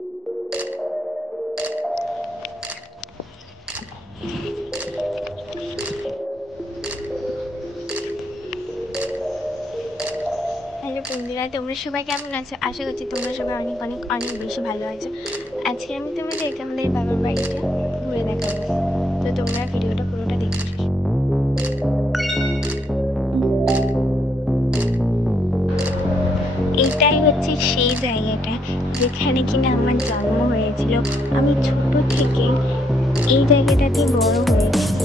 Hello বন্ধুরা, তোমরা সবাই কেমন আছো? আশা করছি তোমরা সবাই অনেক অনেক অনেক বেশি ভালো আছো। আজকে আমি তোমাদেরকে আমাদের বাবার বাড়িটা ঘুরে দেখাবো, তো তোমরা ভিডিওটা পুরোটা দেখো। এইটাই হচ্ছে সেই জায়গাটা যেখানে কিনা আমার জন্ম হয়েছিল। আমি ছোট থেকে এই জায়গাটাতে বড় হয়েছি।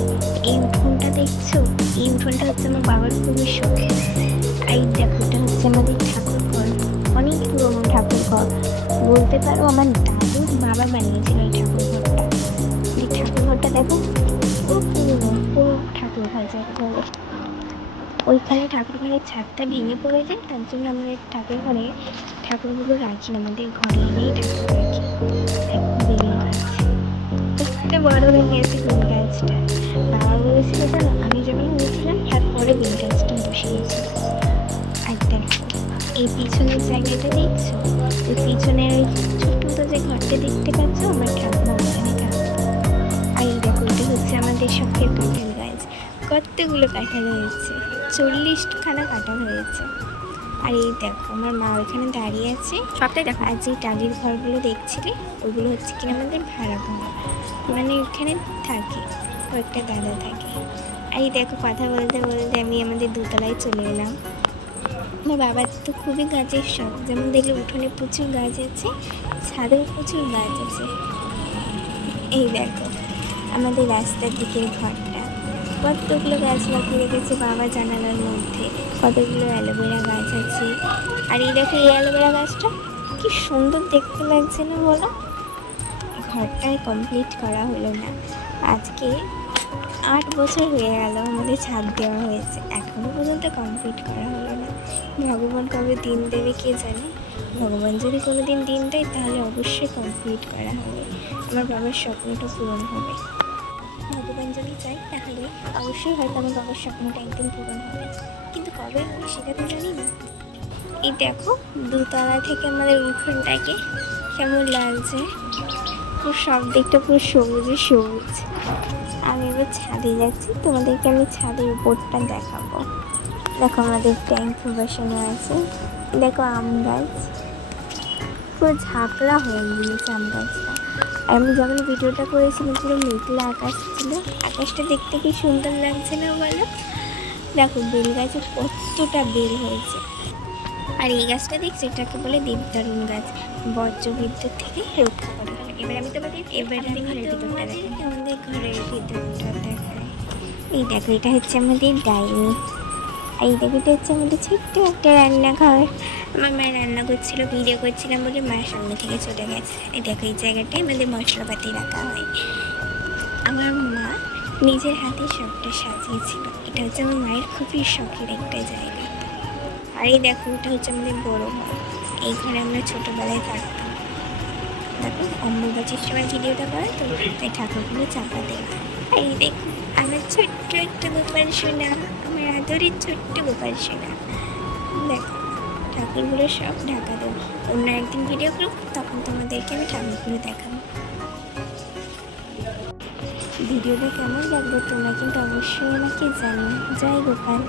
এই উঠোনটা দেখছো? এই উঠোনটা হচ্ছে আমার বাবার খুবই শখের। এই দেখো, এটা হচ্ছে আমাদের ঠাকুর ঘর, অনেক পুরোনো ঠাকুর ঘর বলতে পারো। আমার দাদুর বাবা বানিয়েছিল এই ঠাকুর ঘরটা। এই ঠাকুর ঘরটা দেখো, পুরো পুরোনো, পুরো ঠাকুর ঘর যাকে বলে। ওইখানে ঠাকুর ঘরের ছাদটা ভেঙে পড়ে যায়, তার জন্য আমরা ঠাকুর ঘরে ঠাকুরগুলো রাখি না, আমাদের ঘরে এনেই ঠাকুর রাখি। বেল গাছ কত বড় হয়ে গেছে বেল গাছটা। বাবা বলেছিল জানো, আমি যখন হয়েছিলাম তারপরে বেল গাছটা বসিয়েছি। আর দেখো এই পিছনের জায়গাটা দেখছো? ওই পিছনের ওই ছোট্ট যে ঘরটা দেখতে পাচ্ছ, আমার ঠাকুমা ওখানে থাকতো। আর এই দেখো, এটা হচ্ছে আমাদের শখের কাঁঠাল গাছ। কতগুলো কাঁঠাল হয়েছে, 40খানা কাঁঠাল হয়েছে। আর এই দেখো আমার মা ওইখানে দাঁড়িয়ে আছে সবটাই দেখো। আর যে টালির ঘরগুলো দেখছিলে, ওগুলো হচ্ছে কিনা আমাদের ভাড়া ঘর, মানে ওখানে থাকে কয়েকটা দাদা থাকে। আর এই দেখো, কথা বলতে বলতে আমি আমাদের দোতলায় চলে এলাম। আমার বাবার তো খুবই গাছের শখ, যেমন দেখলে উঠোনে প্রচুর গাছ আছে, ছাদেও প্রচুর গাছ আছে। এই দেখো আমাদের রাস্তার দিকের ঘরটা, কতগুলো গাছ লাগিয়ে রেখেছে বাবা জানালার মধ্যে। কতগুলো অ্যালোভেরা গাছ আছে। আর এই দেখো, এই অ্যালোভেরা গাছটা কি সুন্দর দেখতে লাগছে না বলো? ঘরটাই কমপ্লিট করা হলো না। আজকে 8 বছর হয়ে গেল আমাদের ছাদ দেওয়া হয়েছে, এখনও পর্যন্ত কমপ্লিট করা হলো না। ভগবান কবে দিন দেবে কে জানে। ভগবান যদি কোনো দিন দেয় তাহলে অবশ্যই কমপ্লিট করা হবে, আমার বাবার স্বপ্নটা পূরণ হবে। ভগবান যদি চাই তাহলে অবশ্যই হয়তো আমার বাবার স্বপ্নটা একদিন পূরণ হবে, কিন্তু কবে হবে সেটা তো জানি না। এই দেখো দোতলা থেকে আমাদের উঠোনটাকে কেমন লাগছে, পুরো সব দিকটা পুরো সবুজে সবুজ। আমি এবার ছাদে যাচ্ছি, তোমাদেরকে আমি ছাদের উপরটা দেখাবো। দেখো আমাদের ট্যাঙ্ক বসানো আছে, দেখো আম গাছ পুরো ঝাঁকড়া হয়ে গিয়েছে আম গাছটা। আর আমি যখন ভিডিওটা করেছিলাম পুরো মেঘলা আকাশ ছিল, আকাশটা দেখতে কি সুন্দর লাগছে না বলো? দেখো বেল গাছে কতটা বেল হয়েছে। আর এই গাছটা দেখছি, এটাকে বলে দেবদারুণ গাছ, বজ্র বিদ্যুৎ থেকে রক্ষা করে। এবার আমি তোমাদের ঘরের ভিতরটা দেখাই, আমাদের ঘরের ভিতরটা দেখাই। এই দেখো, এটা হচ্ছে আমাদের ডাইনিং। এই দেখো, এটা হচ্ছে আমাদের ছোট্ট একটা রান্নাঘর। আমার মায়ের রান্না করছিল, ভিডিও করছিলাম বলে মায়ের সামনে থেকে চলে গেছে। এই দেখো, এই জায়গাটায় আমাদের মশলাপাতি রাখা হয়। আমার মা নিজের হাতে সবটা সাজিয়েছিল। এটা হচ্ছে আমার মায়ের খুবই শখের একটা জায়গা। আর এই দেখো, এটা হচ্ছে আমাদের বড় ঘর, এই ঘরে আমরা ছোটোবেলায় থাকতাম। দেখো অম্বুবাচীর সময় ভিডিওটা করা তো, তাই ঠাকুরগুলো চাপা দেওয়া। এই দেখো আমার ছোট্ট একটা গোপাল সোনা, আমার আদরের ছোট্ট গোপাল সোনা। দেখো ঠাকুরগুলো সব ঢাকা দেবো, অন্য একদিন ভিডিও করব, তখন তোমাদেরকে আমি ঠাকুরগুলো দেখাবো। ভিডিওটা কেমন লাগবে তোমরা কিন্তু অবশ্যই আমাকে জানিও। জয় গোপাল।